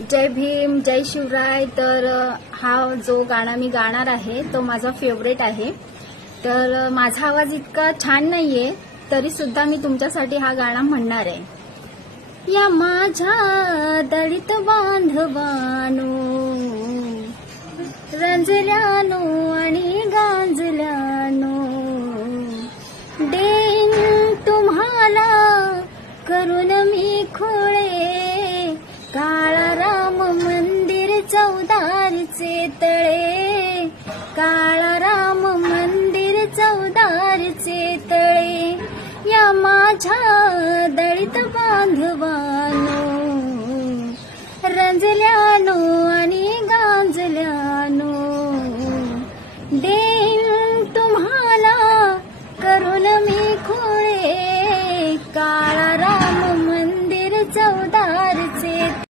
जय भीम, जय शिवराय। तर हा जो गाणं मी गाणार आहे तो माझा फेवरेट आहे। तर माझा आवाज इतका छान नाहीये तरी सुद्धा मी तुमच्यासाठी हा गाणं म्हणणार आहे। या माझ्या दलित बांधवानो, रंजल्यानो आणि गांजल्यानो, देईन तुम्हाला करून मी खोळे, काळा राम मंदिर चौदारचे तळे, काळा राम मंदिर चौदारचे तळे। या माझ्या दलित बांधवा